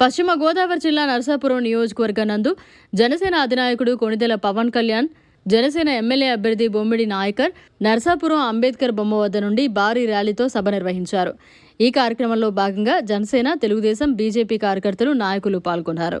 పశ్చిమ గోదావరి జిల్లా నరసాపురం నియోజకవర్గ నందు జనసేన అధినాయకుడు కొణిదెల పవన్ కళ్యాణ్ జనసేన ఎమ్మెల్యే అభ్యర్థి బొమ్మిడి నాయకర్ నరసాపురం అంబేద్కర్ బొమ్మ వద్ద నుండి భారీ ర్యాలీతో సభ నిర్వహించారు. ఈ కార్యక్రమంలో భాగంగా జనసేన తెలుగుదేశం బీజేపీ కార్యకర్తలు నాయకులు పాల్గొన్నారు.